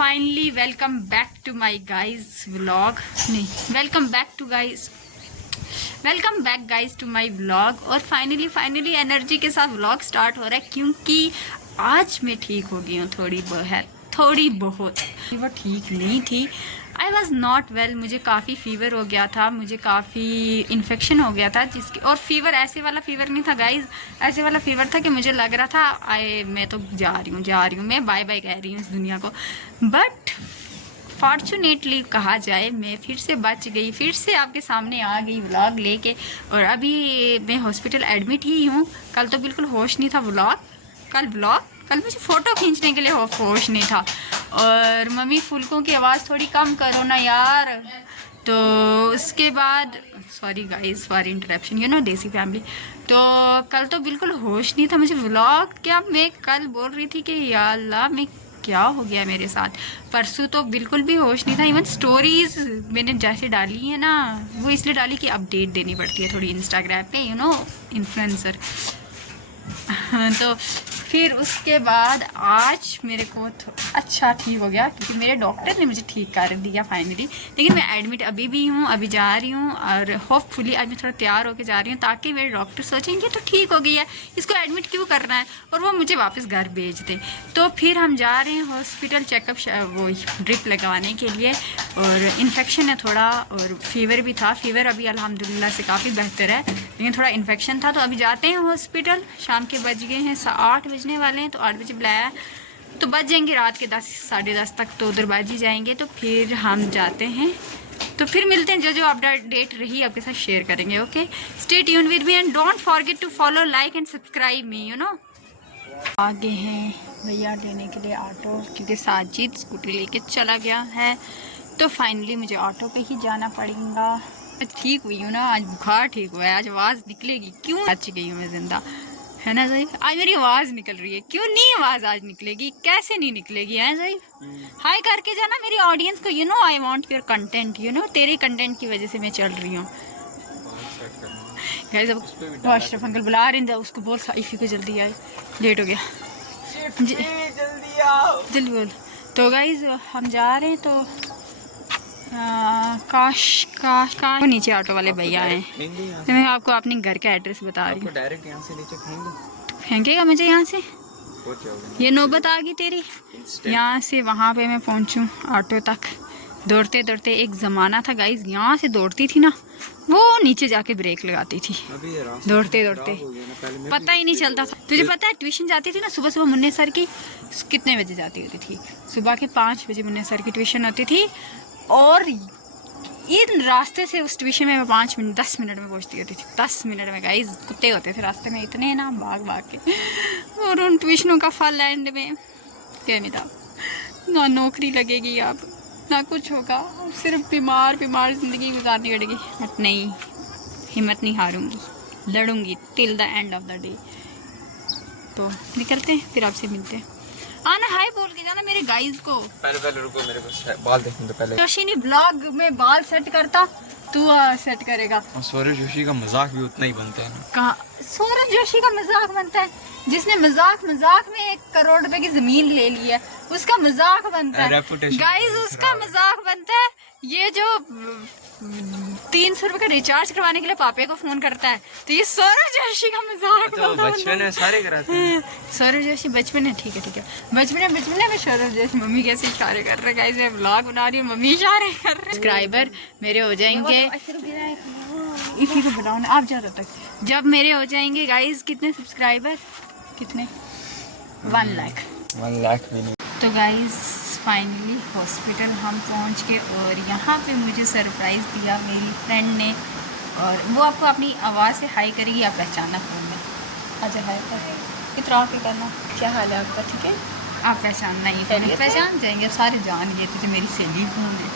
Finally welcome back to my guys vlog. नहीं, welcome back guys to my vlog. और finally energy के साथ vlog start हो रहा है, क्योंकि आज मैं ठीक हो गई हूँ थोड़ी बहुत। वो ठीक नहीं थी, आई वॉज नॉट वेल। मुझे काफ़ी फीवर हो गया था, मुझे काफ़ी इन्फेक्शन हो गया था जिसकी, और फीवर ऐसे वाला फीवर नहीं था गाइज, ऐसे वाला फीवर था कि मुझे लग रहा था मैं तो जा रही हूँ, मैं बाय बाय कह रही हूँ इस दुनिया को। बट फॉर्चुनेटली कहा जाए, मैं फिर से बच गई, फिर से आपके सामने आ गई व्लॉग लेके। और अभी मैं हॉस्पिटल एडमिट ही हूँ। कल तो बिल्कुल होश नहीं था कल मुझे फ़ोटो खींचने के लिए होश नहीं था। और मम्मी फुलकों की आवाज़ थोड़ी कम करो ना यार। तो उसके बाद सॉरी गाइस फॉर इंटरप्शन, देसी फैमिली। तो कल तो बिल्कुल होश नहीं था मुझे। व्लॉग क्या, मैं कल बोल रही थी कि या अल्लाह मैं क्या हो गया मेरे साथ। परसों तो बिल्कुल भी होश नहीं था। इवन स्टोरीज मैंने जैसे डाली है ना, वो इसलिए डाली कि अपडेट देनी पड़ती है थोड़ी इंस्टाग्राम पे, इन्फ्लुएंसर। तो फिर उसके बाद आज मेरे को अच्छा ठीक हो गया, क्योंकि मेरे डॉक्टर ने मुझे ठीक कर दिया फाइनली। लेकिन मैं एडमिट अभी भी हूँ, अभी जा रही हूँ। और होपफुली आज मैं थोड़ा तैयार होकर जा रही हूँ, ताकि मेरे डॉक्टर सोचेंगे तो ठीक हो गई है, इसको एडमिट क्यों करना है, और वो मुझे वापस घर भेज दें। तो फिर हम जा रहे हैं हॉस्पिटल चेकअप, वो ड्रिप लगवाने के लिए। और इन्फेक्शन है थोड़ा, और फीवर भी था। फीवर अभी अल्हम्दुलिल्लाह से काफ़ी बेहतर है, लेकिन थोड़ा इन्फेक्शन था। तो अभी जाते हैं हॉस्पिटल। शाम के बज गए हैं 8 बजने वाले हैं, तो 8 बजे बुलाया, तो बज जाएंगे रात के 10 साढ़े 10 तक, तो उधर बाजी जाएंगे। तो फिर हम जाते हैं, तो फिर मिलते हैं। जो अपडेट रही आपके साथ शेयर करेंगे। Okay, stay tuned with me and don't forget to follow, like and subscribe me. आगे हैं भैया लेने के लिए ऑटो, क्योंकि साजिद स्कूटी लेके चला गया है। तो फाइनली मुझे ऑटो पे ही जाना पड़ेगा। ठीक हुई हूँ ना, आज बुखार ठीक हुआ है, आज आवाज़ निकलेगी। क्यों बच गई हूँ मैं जिंदा, है ना सही। आज मेरी आवाज़ निकल रही है, क्यों नहीं आवाज़ आज निकलेगी, कैसे नहीं निकलेगी, है सही। हाय करके जाना मेरी ऑडियंस को, आई वांट योर कंटेंट, तेरे कंटेंट की वजह से मैं चल रही हूँ। गाइस अब अशरफ अंकल बुला रहे हैं, उसको बोल साइफी को जल्दी आए, लेट हो गया, जल्दी बोल। तो गाइस हम जा रहे हैं, तो काश नीचे ऑटो वाले भैया हैं। तो मैं आपको अपने घर का एड्रेस बता रही हूँ। डायरेक्ट यहाँ से नीचे फेंकेगा मुझे यहाँ से, ये नौबत आ गई तेरी। यहाँ से वहाँ पे मैं पहुँचूँ ऑटो तक, दौड़ते दौड़ते। एक ज़माना था गाइस, यहाँ से दौड़ती थी ना, वो नीचे जाके ब्रेक लगाती थी दौड़ते दौड़ते, पता ही नहीं चलता था। तुझे पता है ट्यूशन जाती थी ना सुबह मुन्ने सर की, कितने बजे जाती होती थी? सुबह के 5 बजे मुन्ने सर की ट्यूशन होती थी। और इन रास्ते से उस ट्यूशन में मैं 10 मिनट में पहुंचती होती थी। 10 मिनट में गाइस, कुत्ते होते थे रास्ते में इतने ना, भाग के। और उन ट्यूशनों का फल एंड में क्या मिला, ना नौकरी लगेगी अब, ना कुछ होगा, सिर्फ बीमार ज़िंदगी गुजारनी पड़ेगी। बट नहीं, हिम्मत नहीं हारूंगी, लड़ूंगी till the end of the day. तो निकलते हैं, फिर आपसे मिलते हैं। आना हाय बोल के जाना मेरे गाइस को। पहले रुको, मेरे को बाल देखने दो पहले। जोशी ने ब्लॉग में बाल सेट करता, तू सेट करेगा। सौरभ जोशी का मजाक भी उतना ही बनता है ना। कहाँ सौरभ जोशी का मजाक बनता है? जिसने मजाक में 1 करोड़ रुपए की जमीन ले ली है, उसका मजाक बनता है गाइस, उसका मजाक बनता है। ये जो 300 रुपए का रिचार्ज करवाने के लिए पापे को फोन करता है, तो ये सौरभ जोशी का मजाक। तो बचपन में सारे कराते हैं। सौरभ जोशी बचपन है, ठीक है। बचपन में सौरभ जोशी। मम्मी कैसे इशारे कर रहे गाइस, मैं व्लॉग बना रही हूँ, मम्मी इशारे कर रहे। सब्सक्राइबर मेरे हो जाएंगे, इसी को बताओ ना आप ज़्यादा तक, जब मेरे हो जाएंगे गाइस, कितने सब्सक्राइबर, कितने 1 लाख भी नहीं। तो गाइस फाइनली हॉस्पिटल हम पहुंच गए, और यहाँ पे मुझे सरप्राइज़ दिया मेरी फ्रेंड ने। और वो आपको अपनी आवाज़ से हाई करेगी, आप पहचानना फ़ोन में। अच्छा हाय कर, इतना पे करना। क्या हाल है आपका? ठीक है, आप पहचानना ही, पहचान जाएंगे, अब सारे जान गए तुझे, मेरी सहेली कौन है।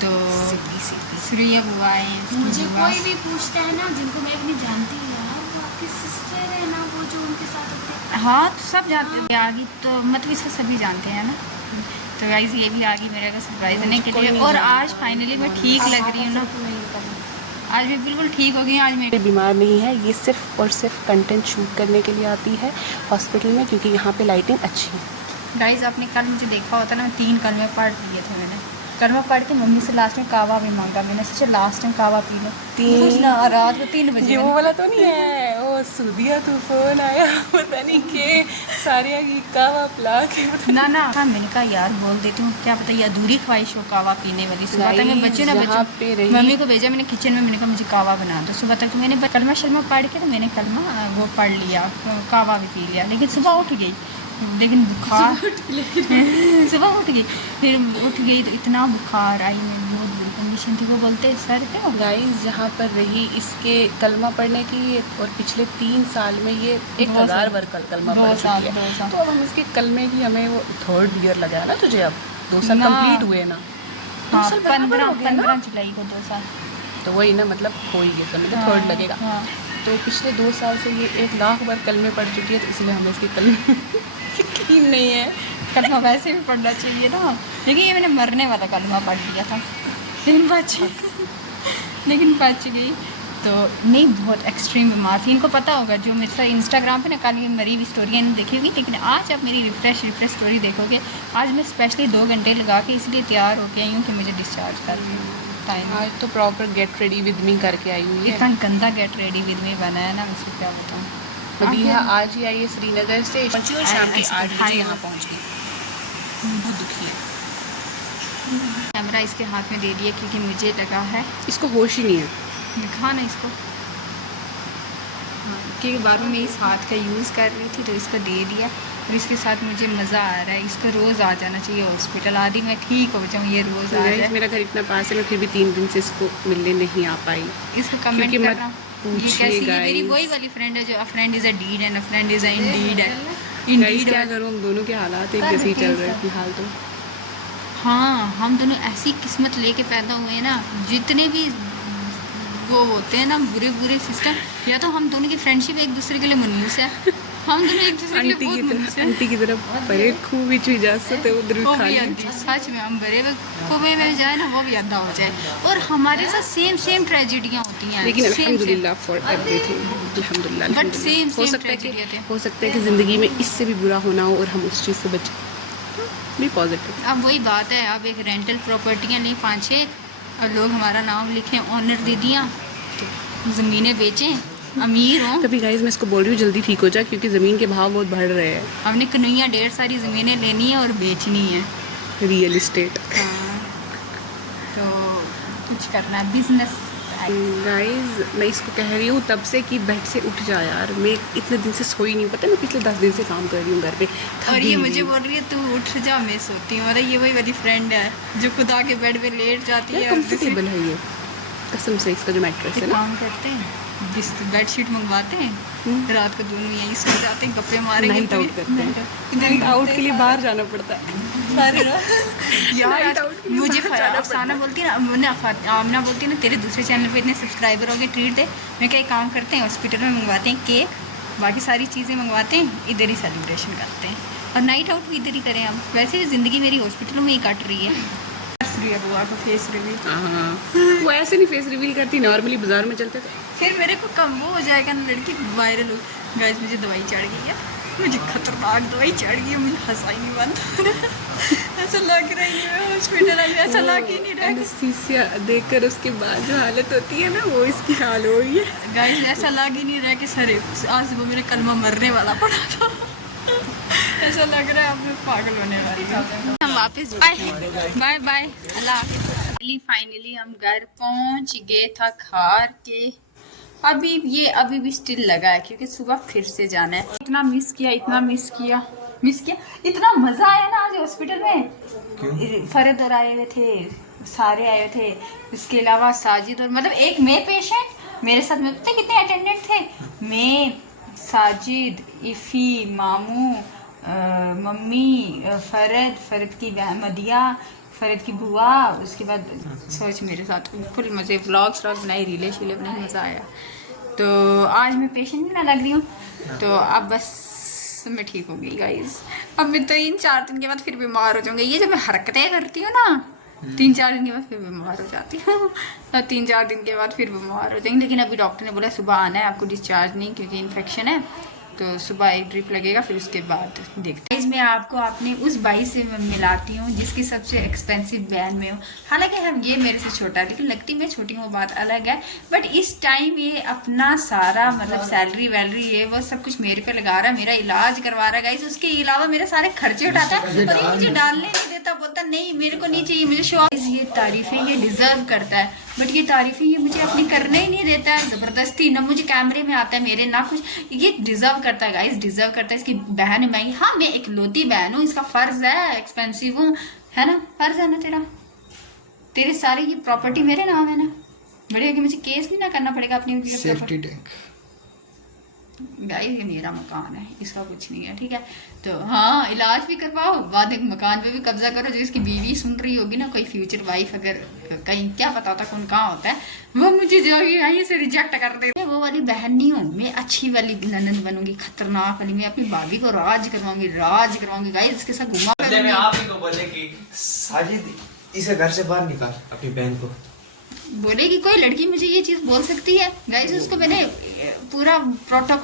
तो श्रेया बुआ है। मुझे कोई भी पूछता है ना, जिनको मैं भी नहीं जानती यार, वो आपकी सिस्टर है ना, वो जो उनके साथ होते हैं। हाँ, तो सब जानते हैं। आगे तो मतलब इसको सभी जानते हैं ना। तो गाइस ये भी आ गई मेरे को सरप्राइज देने के लिए। और आज फाइनली मैं ठीक लग रही हूँ ना, आज मैं बिल्कुल ठीक हो गई। आज मैं बीमार नहीं है, ये सिर्फ और सिर्फ कंटेंट शूट करने के लिए आती है हॉस्पिटल में, क्योंकि यहाँ पे लाइटिंग अच्छी है। गाइज आपने कल मुझे देखा होता ना, 3 कलमे पढ़ लिए थे मैंने। कलमा पढ़ के मम्मी से लास्ट में कावा भी मांगा मैंने, सोचा लास्ट टाइम कावा पी लो। 3 रात को 3 बजे ये वो वाला तो नहीं है, वो सुदिया तूफान आया पता नहीं के सारिया की कावा पिला के। ना हाँ मैंने कहा यार बोल देती हूँ, क्या पता ये अधूरी ख्वाहिश हो कावा पीने वाली। सुबह तक मैं बच्चों मम्मी को भेजा मैंने किचन में, मैंने कहा मुझे कावा बना दो। सुबह तक मैंने कलमा शर्मा पढ़ के तो मैंने कलमा वो पढ़ लिया, कावा भी पी लिया, लेकिन सुबह उठ गई, लेकिन बुखार सुबह उठ गई, फिर उठ गई तो इतना बुखार आई, में बहुत बुरी कंडीशन थी। वो बोलते सर क्या गाइस जहाँ पर रही इसके कलमा पढ़ने की, और पिछले 3 साल में ये 1000 बार कलमा पढ़ चुकी है। तो अब हम इसके कलमे की, हमें वो 3rd ईयर लगा है ना तुझे, अब 2 साल कंप्लीट हुए ना। हाँ 2 साल बराबर हो गया ना। 15 जुलाई को 2 साल, तो वही ना, मतलब हो ही गया, मतलब 3rd लगेगा। तो पिछले 2 साल से ये 1 लाख बार कलमे पढ़ चुकी है, तो इसलिए हमें इसके कलमे यकीन नहीं है। कलमा वैसे भी पढ़ना चाहिए ना, लेकिन ये मैंने मरने वाला कलमा पढ़ लिया था, लेकिन बच गई। तो नहीं, बहुत एक्सट्रीम बीमार थी। इनको पता होगा जो मेरे साथ इंस्टाग्राम पे ना कल ये मरी हुई स्टोरी इन्हें देखी होगी, लेकिन आज आप मेरी रिफ्रेश स्टोरी देखोगे। आज मैं स्पेशली 2 घंटे लगा के इसलिए तैयार होके आई हूँ कि मुझे डिस्चार्ज कर टाइम। आज तो proper get ready with me करके आई हुई है। इतना गंदा गेट रेडी विद मी बना है ना, मुझे क्या बताऊँ। अभी आज ही आई है श्रीनगर से, पहुंची और शाम के 8 बजे यहाँ पहुँच गई। बहुत दुखी है। कैमरा इसके हाथ में दे दिया क्योंकि मुझे लगा है इसको होश ही नहीं है। दिखा ना इसको, क्योंकि बार में इस हाथ का यूज़ कर रही थी तो इसको दे दिया, और इसके साथ मुझे मज़ा आ रहा है। इसको रोज़ आ जाना चाहिए हॉस्पिटल, आदि मैं ठीक हो जाऊँ, ये रोज़ आ रहा है। मेरा घर इतना पास है, मैं फिर भी 3 दिन से इसको मिलने नहीं आ पाई। इसको कमेंट क्योंकि करना, ये कैसी है। मेरी वही वाली फ्रेंड है जो a friend is a deed and a friend is a indeed है। इंडीड क्या करूँ, हम दोनों के हालात एक जैसे ही चल रहे हैं फिलहाल तो। हाँ हम दोनों ऐसी किस्मत लेके पैदा हुए हैं ना, जितने भी वो होते हैं ना बुरे बुरे सिस्टम, या तो हम दोनों की फ्रेंडशिप एक दूसरे के लिए मनूस है, हम दोनों एक दूसरे के लिए बहुत मनूस है। आंटी की तरफ परे खूब भी इजाजत है, उधर भी वो खा भी ली। अद्दी, सच में हम बड़े कुएं में जाए ना वो भी अद्दा हो जाए। और हमारे साथ सेम ट्रेजेडियाँ होती हैं, लेकिन अल्हम्दुलिल्लाह फॉर एवरीथिंग, अल्हम्दुलिल्लाह। बट सेम हो सकता है ट्रेजेडियाँ थे। हो सकता है कि ज़िंदगी में इससे भी बुरा होना हो और हम उस चीज़ से बचें। भी पॉजिटिव। अब वही बात है, अब एक रेंटल प्रॉपर्टियाँ ली 5-6, और लोग हमारा नाम लिखें, ऑनर दे दिया, तो ज़मीनें बेचें, अमीर हों। कभी गाइस मैं इसको बोल रही हूँ जल्दी ठीक हो जाए, क्योंकि ज़मीन के भाव बहुत बढ़ रहे हैं। हमने कन्हैया 1.5 सारी ज़मीनें लेनी है और बेचनी है। Real estate. हाँ, तो कुछ करना है, बिजनेस। गाइस मैं इसको कह रही हूँ तब से कि बेड से उठ जा यार, मैं इतने दिन से सोई नहीं, पता है मैं पिछले 10 दिन से काम कर रही हूँ घर पे। और ये मुझे बोल रही है तू उठ जा, मैं सोती हूँ। अरे ये वही वाली फ्रेंड है जो खुद आके बेड पे लेट जाती है। कंफर्टेबल है ये, कसम से। इसका जो मैट्रेस है ना, काम करते हैं, बेड शीट मंगवाते हैं, रात को दोनों यहीं सो जाते हैं, गप्पे मारेंगे, नाइट आउट करते हैं। नाइट आउट के लिए बाहर जाना पड़ता है सारे यार। मुझे अफसाना बोलती है ना, आमना बोलती है ना, तेरे दूसरे चैनल पे इतने सब्सक्राइबर हो गए, ट्रीट दे। मैं क्या काम करते हैं, हॉस्पिटल में मंगवाते हैं केक, बाकी सारी चीज़ें मंगवाते हैं, इधर ही सेलिब्रेशन करते हैं, और नाइट आउट भी इधर ही करें। अब वैसे भी ज़िंदगी मेरी हॉस्पिटलों में ही कट रही है। फेस रिवील, हाँ वो ऐसे नहीं फेस रिवील करती, नॉर्मली बाजार में चलते थे। फिर मेरे को कम वो हो जाएगा ना, लड़की वायरल हो। गाइस मुझे दवाई चढ़ गई है, मुझे खतरनाक दवाई चढ़ गई है, मुझे हंसा ही नहीं बंद हो रहा। ऐसा लग रहा है हॉस्पिटल आई, ऐसा लग ही नहीं रहा। एनेस्थीसिया देकर उसके बाद जो हालत होती है ना, वो इसकी हाल हो रही है। गाइस ऐसा लग ही नहीं रहा कि सर आज वो मेरे कलमा मरने वाला पड़ा था। ऐसा लग रहा है अब मैं पागल होने वाली हूँ। हम वापस बाय बाय, अल्लाह हाफिज़। फाइनली हम घर पहुँच गए, था खार के। अभी भी स्टिल लगा है क्योंकि सुबह फिर से जाना है। इतना मिस किया, इतना मज़ा आया ना आज हॉस्पिटल में। फरद और आए हुए थे, सारे आए हुए थे, इसके अलावा साजिद, और मतलब एक मैं पेशेंट, मेरे साथ में पता कितने अटेंडेंट थे, मैं, साजिद, इफ़ी, मामू, मम्मी, फरद की मदिया, फरद की बुआ, उसके बाद सोच मेरे साथ फुल मज़े, व्लॉग्स बनाए, रीले शीले बनाए, मज़ा आया। तो आज मैं पेशेंट भी ना लग रही हूँ, तो अब बस मैं ठीक हो गई गाइस। अब मैं 3-4 दिन के बाद फिर बीमार हो जाऊँगी। ये जब मैं हरकतें करती हूँ ना, 3-4 दिन के बाद फिर बीमार हो जाती हूँ। तो 3-4 दिन के बाद फिर बीमार हो जाएंगे, लेकिन अभी डॉक्टर ने बोला सुबह आना है आपको, डिस्चार्ज नहीं, क्योंकि इन्फेक्शन है। तो सुबह एक ड्रिप लगेगा, फिर उसके बाद देखते हैं। मैं आपको अपने उस भाई से मिलाती हूँ जिसकी सबसे एक्सपेंसिव बहन में हूँ। हालांकि हम ये मेरे से छोटा है, लेकिन लगती मैं छोटी हूँ, बात अलग है। बट इस टाइम ये अपना सारा मतलब सैलरी वैलरी ये वो सब कुछ मेरे पे लगा रहा है, मेरा इलाज करवा रहा है गाइस। उसके अलावा मेरे सारे खर्चे उठाता है और ये मुझे डालने नहीं देता, बोलता नहीं मेरे को नहीं चाहिए, मुझे शो। ये तारीफें ये डिजर्व करता है, बट ये तारीफें ये मुझे अपनी करने ही नहीं देता है जबरदस्ती। ना मुझे कैमरे में आता है मेरे, ना कुछ। ये डिजर्व करता है गाइस, डिजर्व करता है। इसकी बहन है मैं, हाँ मैं इकलौती बहन हूँ, इसका फर्ज है, एक्सपेंसिव हूँ, है ना, फर्ज है ना तेरा। तेरे सारे ये प्रॉपर्टी मेरे नाम है ना, बढ़िया कि मुझे केस नहीं ना करना पड़ेगा अपनी सेफ्टी टैंक। गाइस ये मेरा मकान है, इसका कुछ नहीं है, ठीक है। तो हाँ इलाज भी करवाओ, बाद एक मकान पे भी कब्जा करो। जो इसकी बीवी सुन रही होगी ना, कोई फ्यूचर वाइफ, अगर कहीं क्या पता होता कौन कहाँ होता है, वो मुझे जो यहीं से रिजेक्ट कर दे। वो वाली बहन नहीं हूँ मैं, अच्छी वाली ननद बनूंगी, खतरनाक वाली। मैं अपनी भाभी को राज करवाऊंगी गाइस, इसके साथ घुमा मैं आप ही को बोले कि साजिद इसे घर से बाहर निकाल, अपनी बहन को बोलेगी। कोई लड़की मुझे ये चीज बोल सकती है गाइस, उसको मैंने पूरा प्रोटोकॉल